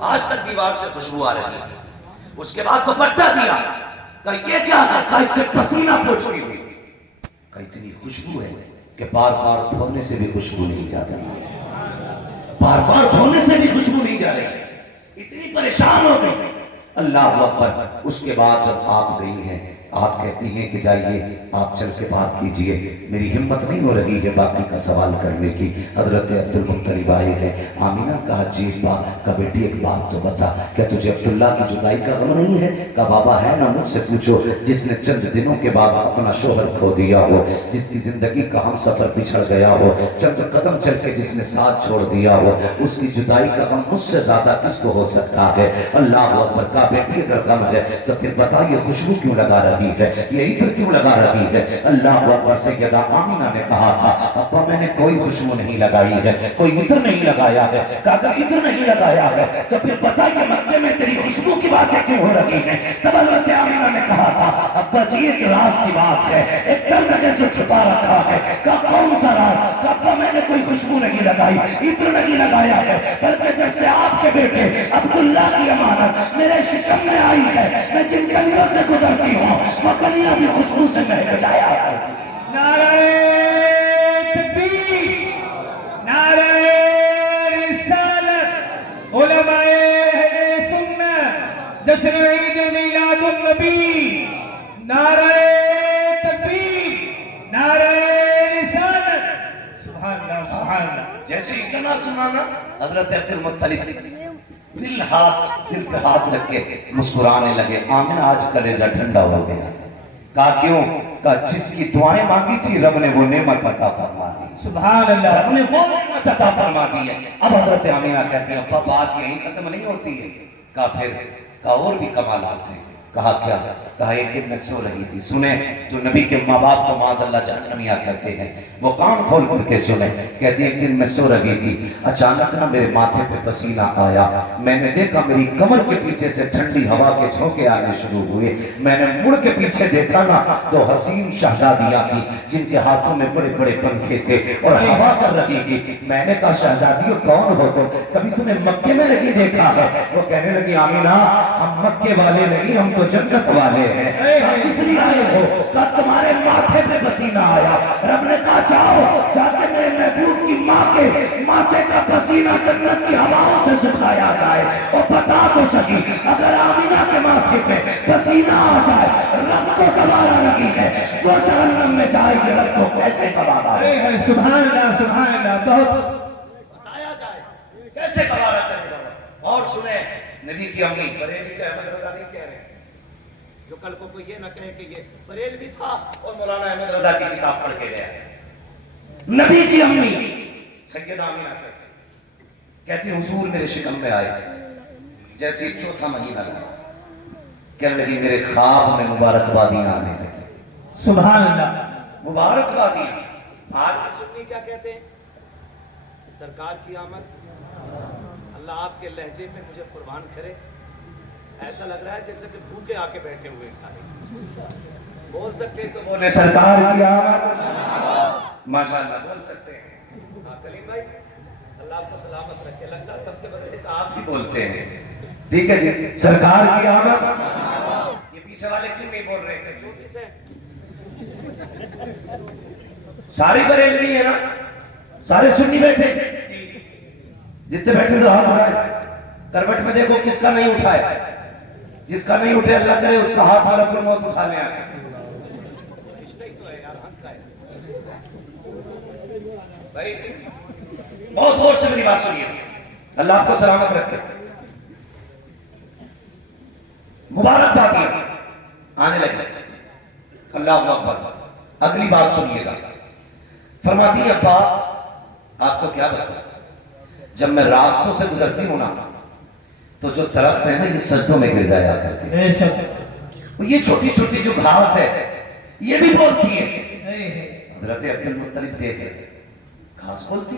آج تک دیوار سے خوشبو آ رہی ہے. اس کے بعد دوپٹہ دیا, کہا یہ کیا ہے؟ کہا اس سے پسینہ پوچھی ہوئی. کہا اتنی خوشبو ہے کہ بار بار دھونے سے بھی خوشبو نہیں جا رہی, بار بار دھونے سے بھی خوشبو نہیں جا رہی. اتنی پریشان ہو گئی. اللہ اکبر. اس کے بعد جب آپ گئی ہیں, آپ کہتی ہیں کہ جائیے آپ چل کے بات کیجئے, میری ہمت نہیں ہو رہی ہے باقی کا سوال کرنے کی. حضرت عبد المطلب آئے ہیں. آمینہ کہا جی کا بیٹی ایک بات تو بتا, کیا تجھے عبداللہ کی جدائی کا غم نہیں ہے؟ کہا بابا ہے نا, مجھ سے پوچھو. جس نے چند دنوں کے بعد اپنا شوہر کھو دیا ہو, جس کی زندگی کا ہم سفر بچھڑ گیا ہو, چند قدم چل کے جس نے ساتھ چھوڑ دیا ہو, اس کی جدائی کا غم مجھ سے زیادہ کس کو ہو سکتا ہے؟ اللہ اکبر. کا بیٹی اگر غم ہے تو پھر بتائیے خوشبو کیوں لگا رہی ہے, یہ عطر کیوں لگا رہی ہے؟ اللہ اکبر. سیدہ آمینہ نے کہا تھا ابا میں نے کوئی خوشبو نہیں لگائی ہے, کوئی عطر نہیں لگایا ہے. کہا اگر عطر نہیں لگایا ہے تو پھر بتائیے مکے میں تیری خوشبو کی باتیں کیوں ہو رہی ہیں؟ تب حضرت آمینہ نے کہا تھا ابا جی ایک راز کی بات ہے, ایک درد ہے جو چھپا رکھا ہے. کہا کون سا راز؟ کہا ابا میں نے کوئی خوشبو نہیں لگائی, عطر نہیں لگایا ہے, بلکہ جب سے آپ کے بیٹے عبداللہ کی امانت میرے شکم میں آئی ہے, میں جن گلیوں سے گزرتی ہوں وہ گلیاں بھی خوشبو سے مہک جایا ہے. نعرہ تکبیر, نعرہ رسالت, علماء اہل سنت, جشن عید میلاد النبی, نعرہ تکبیر, نعرہ رسالت. سبحان اللہ, سبحان اللہ. جیسے اتنا سنانا حضرت عبد المطلب دل پہ ہاتھ رکھ کے مسکرانے لگے. آمینہ آج کلیجہ ٹھنڈا ہو گیا. کہا کیوں؟ کہا جس کی دعائیں مانگی تھی رب نے وہ نعمت عطا فرما دی. سبحان اللہ. رب نے وہ نعمت عطا فرما دی ہے. اب حضرت آمینہ کہتی ہیں ابا بات یہیں ختم نہیں ہوتی ہے. کہا پھر؟ کہا اور بھی کمالات ہیں. کہا کیا؟ کہا ایک دن میں سو رہی تھی. سنیں جو نبی کے ماں باپ کو معاذ اللہ جہنمیہ کہتے ہیں, وہ کان کھول کر کے سنیں. کہتی ایک دن میں سو رہی تھی, اچانک نہ میرے ماتھے پہ پسینہ آیا. میں نے دیکھا میری کمر کے پیچھے سے ٹھنڈی ہوا کے جھونکے آنے شروع ہوئے. میں نے مڑ کے پیچھے دیکھا نا تو حسین شہزادیاں تھی جن کے ہاتھوں میں بڑے بڑے پنکھے تھے اور ہوا کر رہی تھی. میں نے کہا شہزادیوں کون ہو تم, کبھی تمہیں مکے میں نہیں دیکھا ہے؟ وہ کہنے لگی آمینہ ہم مکے والے نہیں, ہم تو جنت والے ہیں. کس لیے آئے ہو؟ کہا تمہارے ماتھے پہ پسینہ آیا. رب نے کہا جاؤ جا کے میرے محبوب کی ماں کے ماتھے کا پسینہ جنت کی ہواؤں سے سکھایا جائے. اور بتا تو سکی اگر آمینہ کے ماتھے پہ پسینہ آ جائے رب کو گوارا نہیں ہے, جو جہنم میں جائے گی رب کو کیسے گوارا ہے؟ سبحان اللہ, سبحان اللہ. بہت بتایا جائے کیسے گوارا کرے گا. اور سنیں نبی کی امی بریلی کے احمد رضا نہیں کہہ رہے, جو کل کو کوئی یہ نہ کہے کہ یہ بریلوی تھا اور مولانا احمد رضا کی کتاب پڑھ کے گیا. نبی کی امی سیدہ آمینہ کہتی حضور میرے شکم میں آئے. جیسے چوتھا مہینہ لگا کہنے لگی میرے خواب میں مبارکبادیاں آنے لگی. سبحان اللہ. مبارکبادیاں. آج بھی سنی کیا کہتے ہیں؟ سرکار کی آمد. اللہ آپ کے لہجے میں مجھے قربان کرے, ایسا لگ رہا ہے جیسے کہ بھوکے آ کے بیٹھے ہوئے سارے. بول سکتے تو بولے سرکار کی آمد. ماشاءاللہ بول سکتے ہیں. کلیم بھائی اللہ آپ کو سلامت رکھے. لگتا ہے سب سے بدلے تو آپ ہی بولتے ہیں. ٹھیک ہے جی, سرکار کی آمد. یہ پیچھے والے کیوں نہیں بول رہے تھے؟ چھوٹی سے ساری بریلوی ہے نا, سارے سنی بیٹھے, جتنے بیٹھے تو ہاتھ اٹھائے. کروٹ میں دیکھو کس کا نہیں اٹھائے. جس کا نہیں اٹھے اللہ کرے اس کا ہاتھ ملک الموت اٹھا لے آ کے. بھائی بہت غور سے میری بات سنیے. اللہ آپ کو سلامت رکھے. مبارکبادیاں آنے لگے. اللہ اکبر. اگلی بات سنیے گا. فرماتی ہے ابا آپ کو کیا بتاؤں, جب میں راستوں سے گزرتی ہوں نا تو جو درخت ہے نا یہ سجدوں میں گر جایا کرتے ہیں. یہ چھوٹی چھوٹی جو گھاس ہے یہ بھی بولتی ہے. حضرت عبد المطلب دیکھ رہے घास बोलती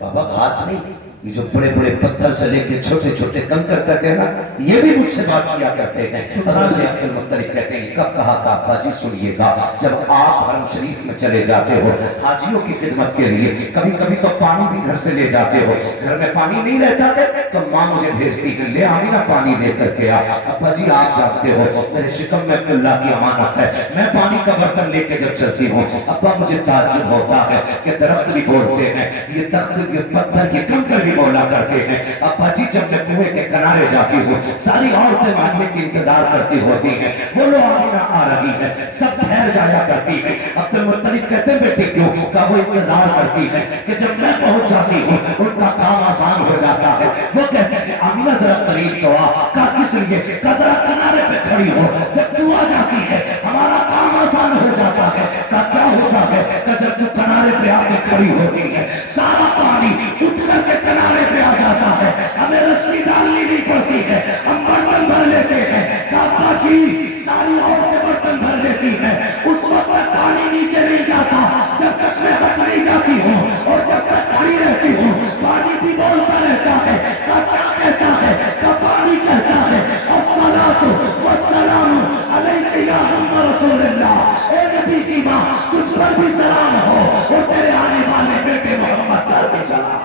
बाबा घास नहीं, ये जो बड़े बड़े पत्थर से लेके छोटे छोटे कंकर तक है ना, ये भी मुझसे बात किया करते हैं। हज़रत अब्दुल मुत्तलिब कहते हैं कब कहा का अब्बा जी सुनिएगा, जब आप हरम शरीफ में चले जाते हो हाजियों की खिदमत के लिए, कभी कभी तो पानी भी घर से ले जाते हो, घर में पानी नहीं रहता थे तो माँ मुझे भेजती है ले आमी ना पानी लेकर के आ। अब्बा जी आप जानते हो मेरे शिकम में अब्दुल्ला की अमानत है, मैं पानी का बर्तन लेके जब चलती हूँ अब्बा मुझे ताज्जुब होता है कि दरख्त भी बोलते हैं, ये तख्त ये पत्थर ये कंकर भी बोला करते हैं। अब्बा जी जब मैं कुएं के किनारे जाती हूँ सारी औरतें मानने की इंतजार करती होती हैं, बोलो आमीना आ रही है, सब ठहर जाया करती है। अब्दुल मुत्तलिब कहते हैं बेटे क्यों, का वो इंतजार करती है कि जब मैं पहुंच जाती हूँ उनका काम आसान हो जाता है। वो कहते हैं आमीना जरा करीब तो आ, का किस लिए, का जरा किनारे पे खड़ी हो, जब तू आ जाती है हमारा काम आसान हो जाता है। का क्या होता है, का जब तू किनारे पे आके खड़ी होती है सारा पानी उठ करके किनारे पे आ जाता है, हमें रस्सी डालनी नहीं पड़ती है, हम बर्तन भर लेते हैं। काबा जी सारी औरतें बर्तन भर लेती है, उस वक्त तक पानी नीचे नहीं जाता जब तक मैं हट नहीं जाती हूँ, और जब तक खड़ी रहती हूँ पानी भी बोलता रहता है। का क्या कहता है, का पानी कहता है अस्सलातु वस्सलामु अलैका या मुहम्मद रसूलुल्लाह, ए नबी की माँ तुझ पर भी सलाम हो और तेरे आने वाले बेटे मोहम्मद पर भी सलाम।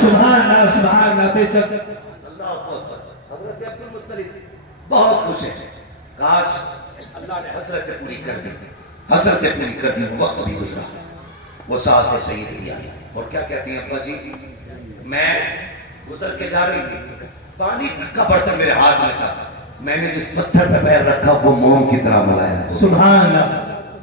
सुभान अल्लाह सुभान अल्लाह। बेशक अल्लाह अकबर। हज़रत अब्दुल मुत्तलिब बहुत खुश है, काश अल्लाह ने हसरत पूरी कर दी, हसरत पूरी कर दी, वो वक्त भी गुजरा, वो साथ सईद भी आई और क्या कहती हैं अब्बा जी, मैं गुजर के जा रही थी, पानी का बर्तन मेरे हाथ में था, मैंने जिस पत्थर पे पैर रखा वो मोम की तरह मुलायम, सुभान अल्लाह,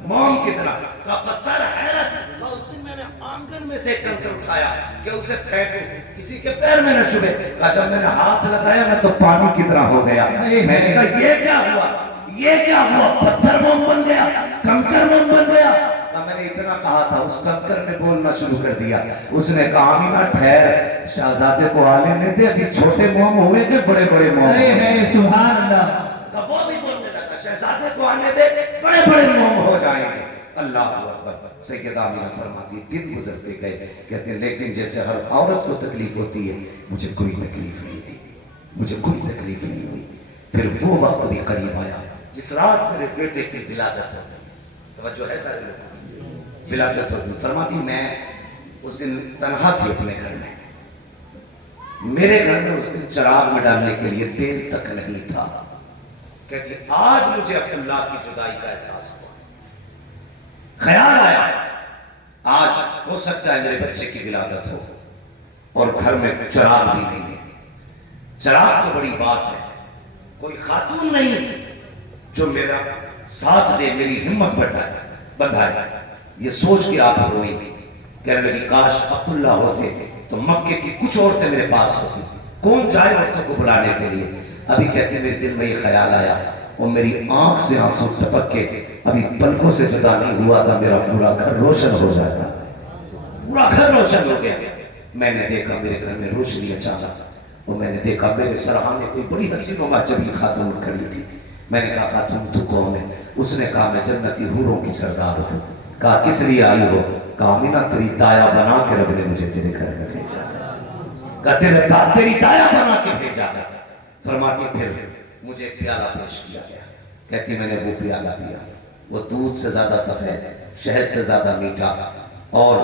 मोम की तरह का पत्थर हैरत। तो उस दिन मैंने आंगन में से एक कंकर उठाया कि उसे फेंकूं, किसी के पैर में न चुभे, जब मैंने हाथ लगाया ना तो पानी की तरह हो गया। मैंने कहा ये क्या हुआ, ये क्या हुआ, पत्थर मोम बन गया, कंकर मोम बन गया। मैंने इतना कहा था, उस कंकर ने बोलना शुरू कर दिया, उसने कहा आमीना ठहर, शहजादे को आने नहीं थे, अभी छोटे मोम हुए थे बड़े बड़े मोम। सुभान अल्लाह। तो वो भी बोलने लगा शहजादे को आने दे, बड़े बड़े मोम हो जाएंगे। अल्लाह अकबर। सैयदा आमिना फरमाती दिन गुजरते गए, कहते हैं लेकिन जैसे हर औरत को तकलीफ होती है मुझे कोई तकलीफ नहीं थी, मुझे कोई तकलीफ नहीं हुई। फिर वो वक्त भी करीब आया जिस रात मेरे बेटे की विलादत हो गई, तवज्जो है सारे लोग, विलादत हो गई। फरमाती मैं उस दिन तन्हा थी अपने घर में, मेरे घर में उस दिन चिराग में डालने के लिए तेल तक नहीं था। कहती आज मुझे अब्दुल्ला की जुदाई का एहसास हुआ, ख्याल आया आज हो सकता है मेरे बच्चे की विलादत हो और घर में चिराग भी नहीं है। चिराग तो बड़ी बात है, कोई खातून नहीं जो मेरा साथ दे, मेरी हिम्मत बढ़ाए। ये सोच के आप रोई, कहने लगी काश अब्दुल्ला होते तो मक्के की कुछ औरतें मेरे पास होती, कौन जाए औरतों को बुलाने के लिए। अभी कहती मेरे दिल में ये ख्याल आया और मेरी आंख से आंसू टपक के अभी पलकों से जुदा नहीं हुआ था, मेरा पूरा घर रोशन हो जाता, पूरा घर रोशन हो गया। मैंने देखा मेरे घर में रोशनी अचानक, और मैंने देखा मेरे सरहाने कोई बड़ी हसीनुमा जबी खातून खड़ी थी। मैंने कहा खातून तू कौन है? उसने कहा मैं जन्नती हूरों की सरदार हूं। कहा किस लिए आई हो? कहा आमिना तेरी दाया बना के रब ने मुझे तेरे घर में भेजा। कहा तेरी दाया बना के भेजा। फरमाती फिर मुझे प्याला पेश किया गया, कहती मैंने वो प्याला पिया, वो दूध से ज्यादा सफेद, शहद से ज्यादा मीठा और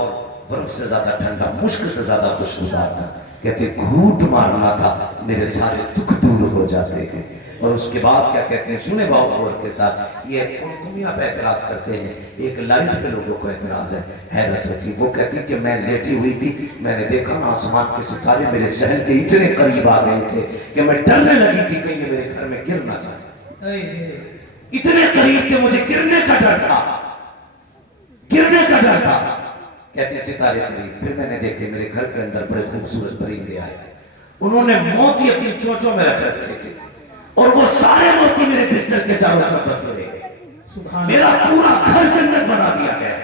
बर्फ से ज्यादा ठंडा, मुश्क से ज्यादा खुशबूदार था। कहते घूट मारना था, मेरे सारे दुख दूर हो जाते हैं। और उसके बाद क्या कहते हैं, सुने बहुत गौर के साथ, ये कुलकुमिया पे एतराज करते हैं, एक लाइट पे लोगों को एतराज है, हैरत होती। वो कहती कि मैं लेटी हुई थी, मैंने देखा ना आसमान के सितारे मेरे सहन के इतने करीब आ गए थे कि मैं डरने लगी थी कहीं ये मेरे घर में गिर ना जाए। इतने करीब थे, मुझे गिरने का डर था, गिरने का डर था। कहते सितारे करीब, फिर मैंने देखे मेरे घर के अंदर बड़े खूबसूरत परिंदे आए, उन्होंने मोती अपनी चोंचों में रख रखे थे और वो सारे मोती मेरे बिस्तर के चारों तरफ बटोरे गए। मेरा पूरा घर जन्नत बना दिया गया।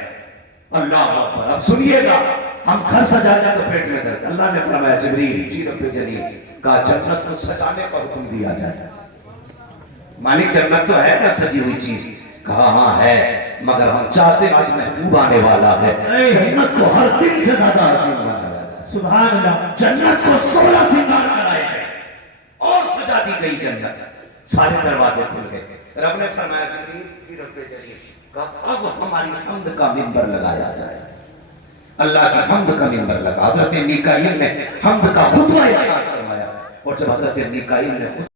अल्लाह अकबर। अब सुनिएगा, हम घर सजाने तो पेट में दर्द। अल्लाह ने फरमाया जिब्रील जी रब्बे जलील का जन्नत को सजाने का हुक्म दिया जाए। मालिक जन्नत तो है ना सजी हुई चीज? कहा हाँ है, مگر ہم چاہتے ہیں آج محبوب آنے والا ہے، جنت کو ہر دن سے زیادہ حسین بنایا جائے، سبحان اللہ، جنت کو 16 سنگار کرائے گئے اور سجا دی گئی جنت، سارے دروازے کھل گئے۔ رب نے فرمایا جبریل کی رب کے ذریعے کہا اب ہماری حمد کا منبر لگایا جائے، اللہ کی حمد کا منبر لگا۔ حضرت میکائیل نے حمد کا خطبہ ارشاد فرمایا، اور جب حضرت میکائیل نے